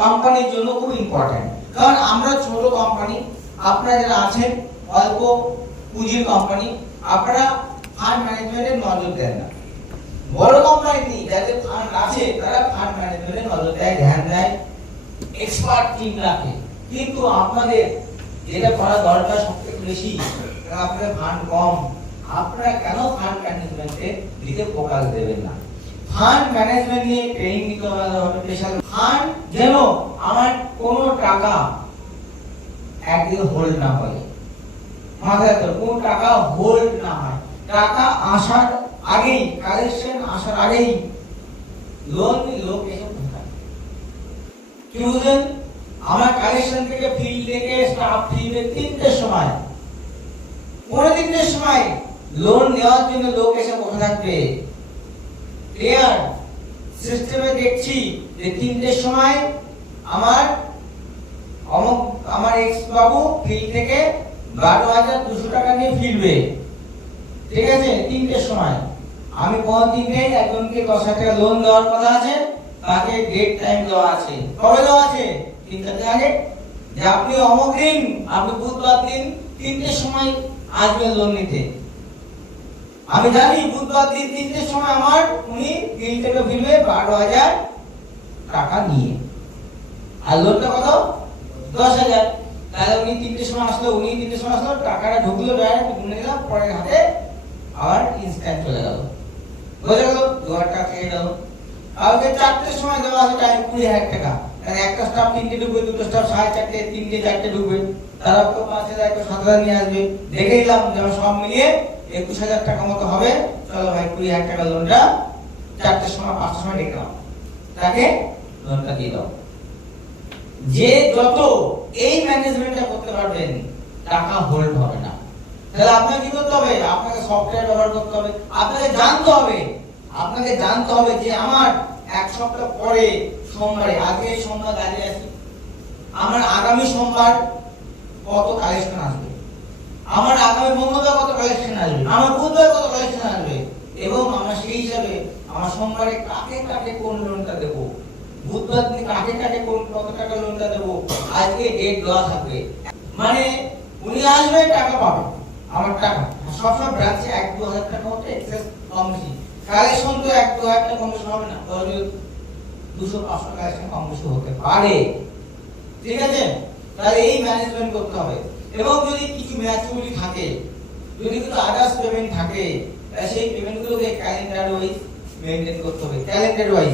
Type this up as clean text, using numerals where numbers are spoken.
কোম্পানির জন্য খুব ইম্পর্টেন্ট। কারণ আমরা ছোট কোম্পানি, আপনারা যারা আছেন অল্প পুঁজির কোম্পানি, আপনারা ফান্ড ম্যানেজমেন্টে নজর দেন না। বড় কোম্পানি যাদের ফান্ড আছে তারা ফান্ড ম্যানেজমেন্টে নজর দেয়, ধ্যান দেয়, এক্সপার্ট টিম রাখে। কিন্তু আপনাদের যেটা করা দরকার সবথেকে বেশি, আপনাদের ফান্ড কম, আপনারা কেন ফান্ড ম্যানেজমেন্টে দিকে ফোকাস দেবেন না? ফান্ড ম্যানেজমেন্ট নিয়ে ট্রেনিং দিতে হবে স্পেশাল। ফান্ড যেন আমার কোনো টাকা একদিকে হোল্ড না করে, মাথায় তো কোনো টাকা হোল্ড না হয়। টাকা আসার আগেই, কালেকশন আসার আগেই লোন লোক এসে পৌঁছায়। কি বুঝলেন? আমার কালেকশন থেকে ফিল্ড থেকে স্টাফ ফিল্ডে 3টের সময়, 3টের সময় লোন নেওয়ার জন্য লোক এসে বসে থাকবে। ক্লিয়ার? সিস্টেমে দেখছি যে 3টের সময় আমার এক্স বাবু ফিল্ড থেকে 12,200 টাকা নিয়ে ফিরবে। ঠিক আছে? 3টের সময় আমি কোন দিনে একজনকে 10,000 টাকা লোন দেওয়ার কথা আছে, তাকে ডেট টাইম দেওয়া আছে। কবে দেওয়া আছে? 3 তারিখ আগে, যে আপনি অমুক দিন, আপনি বুধবার দিন 3টের সময় আসবেন লোন নিতে। আমি জানি বুধবার দিন 3টের সময় আমার উনি ফিল্ড থেকে ফিরবে 12,000 টাকা নিয়ে। আর লোনটা কত? 10,000। তাহলে উনি 3টের সময় আসলো, উনি 3টের সময় আসলো, টাকাটা ঢুকলো, ডাইরেক্ট গুনে দিলাম, পরে হাতে আবার ইনস্ট্যান্ট চলে গেল। বোঝা গেল? 2,000 টাকা থেকে গেল। কালকে 4টের সময় দেওয়া আছে টাইম 20,000 টাকা। একটা স্টাফ 3টে ঢুকবে, দুটো স্টাফ 4:30, 3টে 4টে ঢুকবে, তারা তো 5,000 7,000 নিয়ে আসবে। দেখে নিলাম যে সব মিলিয়ে 21,000 টাকা মতো হবে। চলো ভাই 20,000 টাকা লোনটা 4টের সময় 5টার সময় ডেকে নাও, তাকে লোনটা দিয়ে দাও। যে যত এই ম্যানেজমেন্টটা করতে পারবেন, টাকা হোল্ড হবে না। তাহলে আপনাকে কি করতে হবে? আপনাকে সফটওয়্যার ব্যবহার করতে হবে। আপনাকে জানতে হবে যে আমার এক সপ্তাহ পরে সোমবারে, আজকে সোমবার দাঁড়িয়ে আছি, আমার আগামী সোমবার কত কালেকশন আসবে, আমার আগামী মঙ্গলবার কত কালেকশন আসবে, আমার বুধবার কত কালেকশন আসবে, এবং আমার সেই হিসাবে আমার সোমবারে কাকে কাকে কোন লোনটা দেবো, বুধবার দিন কাকে কাকে কোন কত টাকা লোনটা দেবো, আজকে ডেট দেওয়া থাকবে। মানে উনি আসবে, টাকা পাবে, আমার টাকা সবসময় ব্রাঞ্চে 1-2,000 টাকা হতে এক্সেস কম বেশি। কালেকশন তো 1-2,000 টাকা কম বেশি হবে না, 200-500 কালেকশন কম বেশি হতে পারে। ঠিক আছে? তাহলে এই ম্যানেজমেন্ট করতে হবে। এবং যদি কিছু ম্যাচুরিটি থাকে, যদি কিছু আদার্স পেমেন্ট থাকে, সেই পেমেন্টগুলোকে ক্যালেন্ডার ওয়াইজ মেইনটেইন করতে হবে। Calendar wise